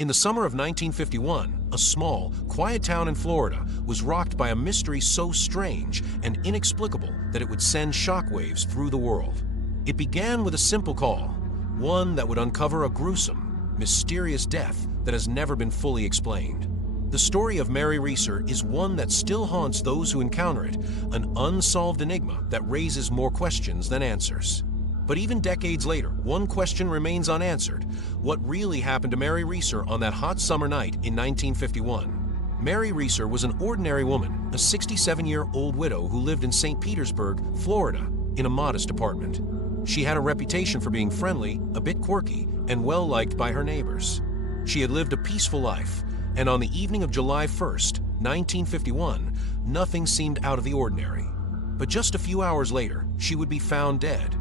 In the summer of 1951, a small, quiet town in Florida was rocked by a mystery so strange and inexplicable that it would send shockwaves through the world. It began with a simple call, one that would uncover a gruesome, mysterious death that has never been fully explained. The story of Mary Reeser is one that still haunts those who encounter it, an unsolved enigma that raises more questions than answers. But even decades later, one question remains unanswered. What really happened to Mary Reeser on that hot summer night in 1951? Mary Reeser was an ordinary woman, a 67-year-old widow who lived in St. Petersburg, Florida, in a modest apartment. She had a reputation for being friendly, a bit quirky, and well-liked by her neighbors. She had lived a peaceful life, and on the evening of July 1st, 1951, nothing seemed out of the ordinary. But just a few hours later, she would be found dead,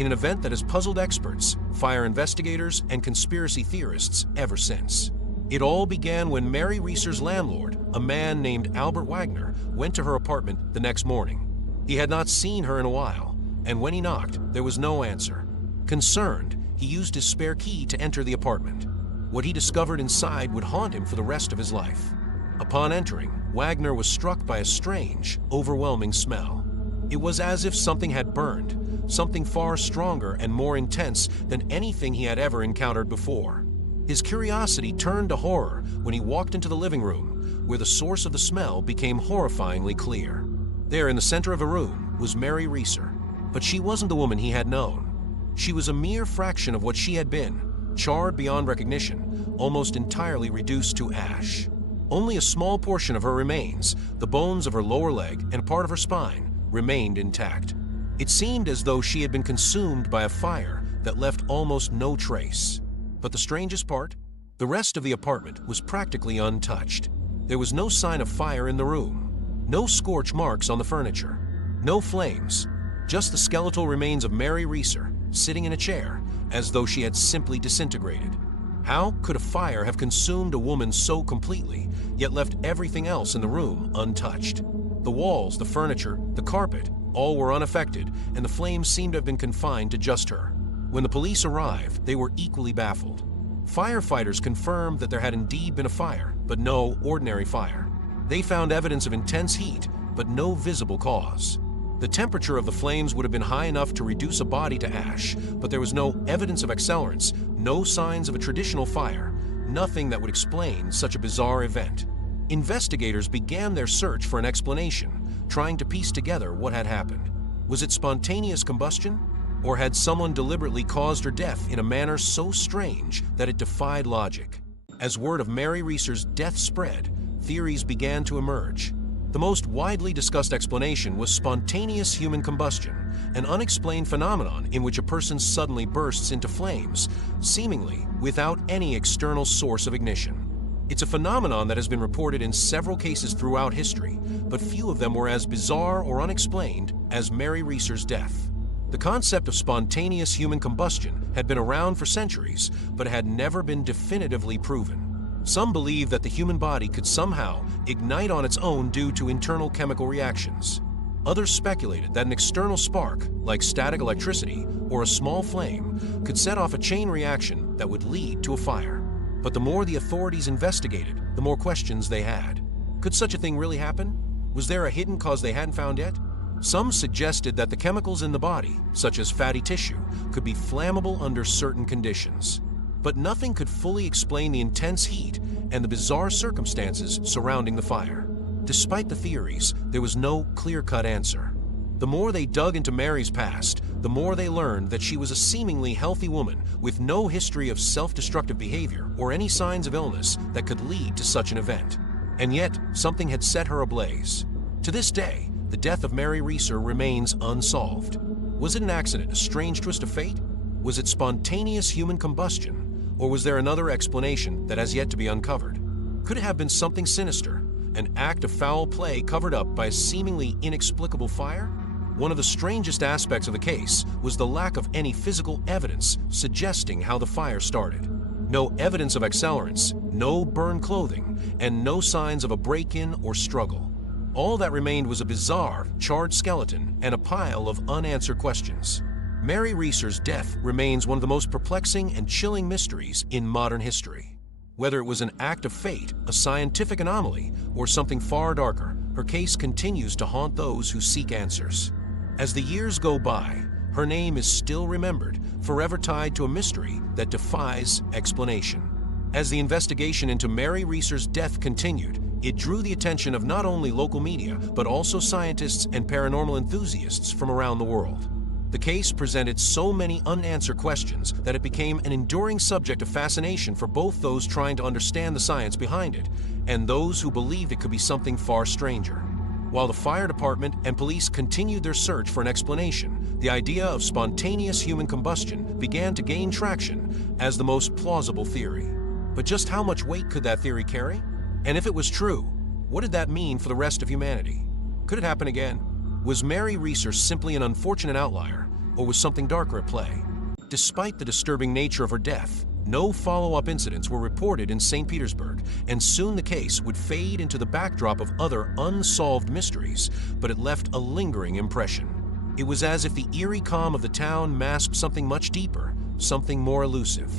in an event that has puzzled experts, fire investigators, and conspiracy theorists ever since. It all began when Mary Reeser's landlord, a man named Albert Wagner, went to her apartment the next morning. He had not seen her in a while, and when he knocked, there was no answer. Concerned, he used his spare key to enter the apartment. What he discovered inside would haunt him for the rest of his life. Upon entering, Wagner was struck by a strange, overwhelming smell. It was as if something had burned, something far stronger and more intense than anything he had ever encountered before. His curiosity turned to horror when he walked into the living room, where the source of the smell became horrifyingly clear. There, in the center of a room, was Mary Reeser, but she wasn't the woman he had known. She was a mere fraction of what she had been, charred beyond recognition, almost entirely reduced to ash. Only a small portion of her remains, the bones of her lower leg and part of her spine, remained intact. It seemed as though she had been consumed by a fire that left almost no trace. But the strangest part? The rest of the apartment was practically untouched. There was no sign of fire in the room, no scorch marks on the furniture, no flames, just the skeletal remains of Mary Reeser sitting in a chair as though she had simply disintegrated. How could a fire have consumed a woman so completely, yet left everything else in the room untouched? The walls, the furniture, the carpet, all were unaffected, and the flames seemed to have been confined to just her. When the police arrived, they were equally baffled. Firefighters confirmed that there had indeed been a fire, but no ordinary fire. They found evidence of intense heat, but no visible cause. The temperature of the flames would have been high enough to reduce a body to ash, but there was no evidence of accelerants, no signs of a traditional fire, nothing that would explain such a bizarre event. Investigators began their search for an explanation, trying to piece together what had happened. Was it spontaneous combustion? Or had someone deliberately caused her death in a manner so strange that it defied logic? As word of Mary Reeser's death spread, theories began to emerge. The most widely discussed explanation was spontaneous human combustion, an unexplained phenomenon in which a person suddenly bursts into flames, seemingly without any external source of ignition. It's a phenomenon that has been reported in several cases throughout history, but few of them were as bizarre or unexplained as Mary Reeser's death. The concept of spontaneous human combustion had been around for centuries, but had never been definitively proven. Some believe that the human body could somehow ignite on its own due to internal chemical reactions. Others speculated that an external spark, like static electricity or a small flame, could set off a chain reaction that would lead to a fire. But the more the authorities investigated, the more questions they had. Could such a thing really happen? Was there a hidden cause they hadn't found yet? Some suggested that the chemicals in the body, such as fatty tissue, could be flammable under certain conditions. But nothing could fully explain the intense heat and the bizarre circumstances surrounding the fire. Despite the theories, there was no clear-cut answer. The more they dug into Mary's past, the more they learned that she was a seemingly healthy woman with no history of self-destructive behavior or any signs of illness that could lead to such an event. And yet, something had set her ablaze. To this day, the death of Mary Reeser remains unsolved. Was it an accident, a strange twist of fate? Was it spontaneous human combustion? Or was there another explanation that has yet to be uncovered? Could it have been something sinister, an act of foul play covered up by a seemingly inexplicable fire? One of the strangest aspects of the case was the lack of any physical evidence suggesting how the fire started. No evidence of accelerants, no burned clothing, and no signs of a break-in or struggle. All that remained was a bizarre, charred skeleton and a pile of unanswered questions. Mary Reeser's death remains one of the most perplexing and chilling mysteries in modern history. Whether it was an act of fate, a scientific anomaly, or something far darker, her case continues to haunt those who seek answers. As the years go by, her name is still remembered, forever tied to a mystery that defies explanation. As the investigation into Mary Reeser's death continued, it drew the attention of not only local media, but also scientists and paranormal enthusiasts from around the world. The case presented so many unanswered questions that it became an enduring subject of fascination for both those trying to understand the science behind it and those who believed it could be something far stranger. While the fire department and police continued their search for an explanation, the idea of spontaneous human combustion began to gain traction as the most plausible theory. But just how much weight could that theory carry? And if it was true, what did that mean for the rest of humanity? Could it happen again? Was Mary Reeser simply an unfortunate outlier, or was something darker at play? Despite the disturbing nature of her death, no follow-up incidents were reported in St. Petersburg, and soon the case would fade into the backdrop of other unsolved mysteries, but it left a lingering impression. It was as if the eerie calm of the town masked something much deeper, something more elusive.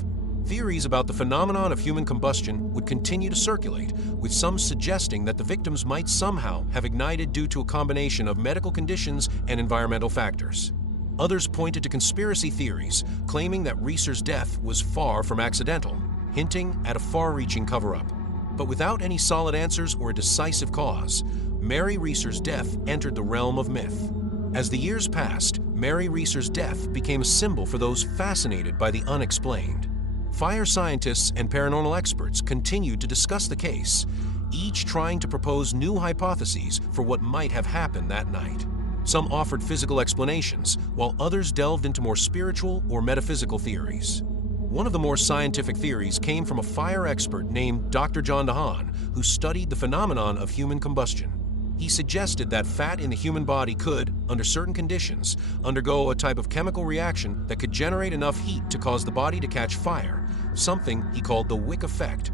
Theories about the phenomenon of human combustion would continue to circulate, with some suggesting that the victims might somehow have ignited due to a combination of medical conditions and environmental factors. Others pointed to conspiracy theories, claiming that Reeser's death was far from accidental, hinting at a far-reaching cover-up. But without any solid answers or a decisive cause, Mary Reeser's death entered the realm of myth. As the years passed, Mary Reeser's death became a symbol for those fascinated by the unexplained. Fire scientists and paranormal experts continued to discuss the case, each trying to propose new hypotheses for what might have happened that night. Some offered physical explanations, while others delved into more spiritual or metaphysical theories. One of the more scientific theories came from a fire expert named Dr. John DeHaan, who studied the phenomenon of human combustion. He suggested that fat in the human body could, under certain conditions, undergo a type of chemical reaction that could generate enough heat to cause the body to catch fire, something he called the wick effect.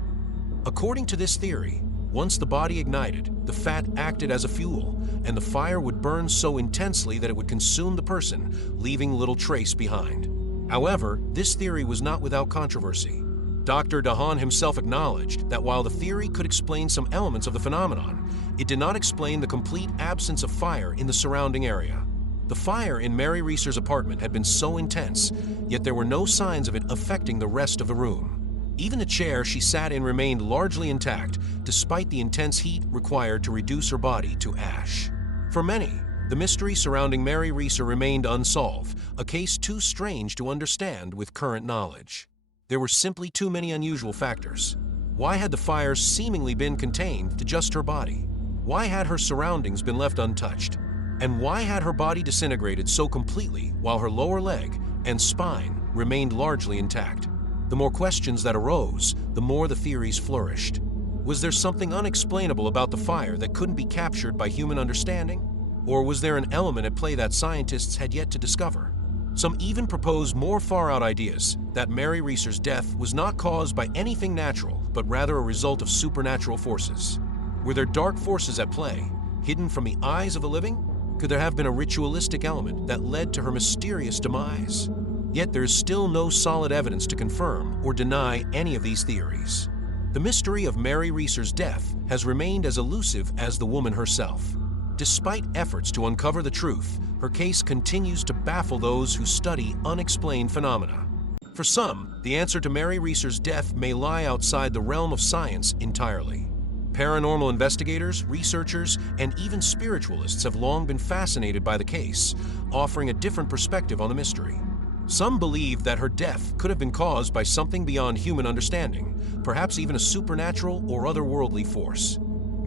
According to this theory, once the body ignited, the fat acted as a fuel, and the fire would burn so intensely that it would consume the person, leaving little trace behind. However, this theory was not without controversy. Dr. DeHaan himself acknowledged that while the theory could explain some elements of the phenomenon, it did not explain the complete absence of fire in the surrounding area. The fire in Mary Reeser's apartment had been so intense, yet there were no signs of it affecting the rest of the room. Even the chair she sat in remained largely intact, despite the intense heat required to reduce her body to ash. For many, the mystery surrounding Mary Reeser remained unsolved, a case too strange to understand with current knowledge. There were simply too many unusual factors. Why had the fire seemingly been contained to just her body? Why had her surroundings been left untouched? And why had her body disintegrated so completely while her lower leg and spine remained largely intact? The more questions that arose, the more the theories flourished. Was there something unexplainable about the fire that couldn't be captured by human understanding? Or was there an element at play that scientists had yet to discover? Some even proposed more far-out ideas that Mary Reeser's death was not caused by anything natural, but rather a result of supernatural forces. Were there dark forces at play, hidden from the eyes of the living? Could there have been a ritualistic element that led to her mysterious demise? Yet there is still no solid evidence to confirm or deny any of these theories. The mystery of Mary Reeser's death has remained as elusive as the woman herself. Despite efforts to uncover the truth, her case continues to baffle those who study unexplained phenomena. For some, the answer to Mary Reeser's death may lie outside the realm of science entirely. Paranormal investigators, researchers, and even spiritualists have long been fascinated by the case, offering a different perspective on the mystery. Some believe that her death could have been caused by something beyond human understanding, perhaps even a supernatural or otherworldly force.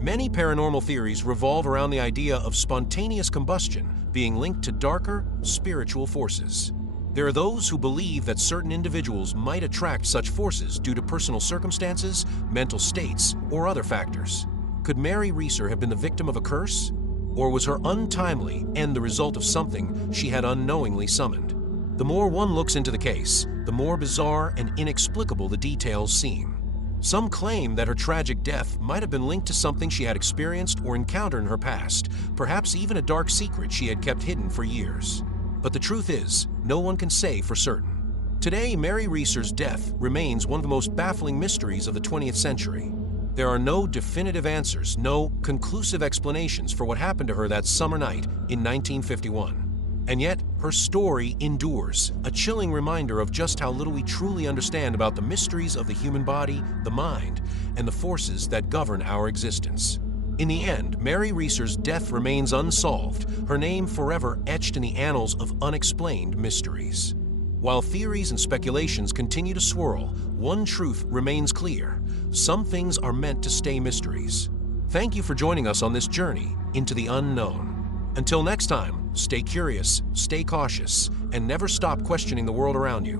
Many paranormal theories revolve around the idea of spontaneous combustion being linked to darker, spiritual forces. There are those who believe that certain individuals might attract such forces due to personal circumstances, mental states, or other factors. Could Mary Reeser have been the victim of a curse? Or was her untimely end the result of something she had unknowingly summoned? The more one looks into the case, the more bizarre and inexplicable the details seem. Some claim that her tragic death might have been linked to something she had experienced or encountered in her past, perhaps even a dark secret she had kept hidden for years. But the truth is, no one can say for certain. Today, Mary Reeser's death remains one of the most baffling mysteries of the 20th century. There are no definitive answers, no conclusive explanations for what happened to her that summer night in 1951. And yet, her story endures, a chilling reminder of just how little we truly understand about the mysteries of the human body, the mind, and the forces that govern our existence. In the end, Mary Reeser's death remains unsolved, her name forever etched in the annals of unexplained mysteries. While theories and speculations continue to swirl, one truth remains clear: some things are meant to stay mysteries. Thank you for joining us on this journey into the unknown. Until next time, stay curious, stay cautious, and never stop questioning the world around you.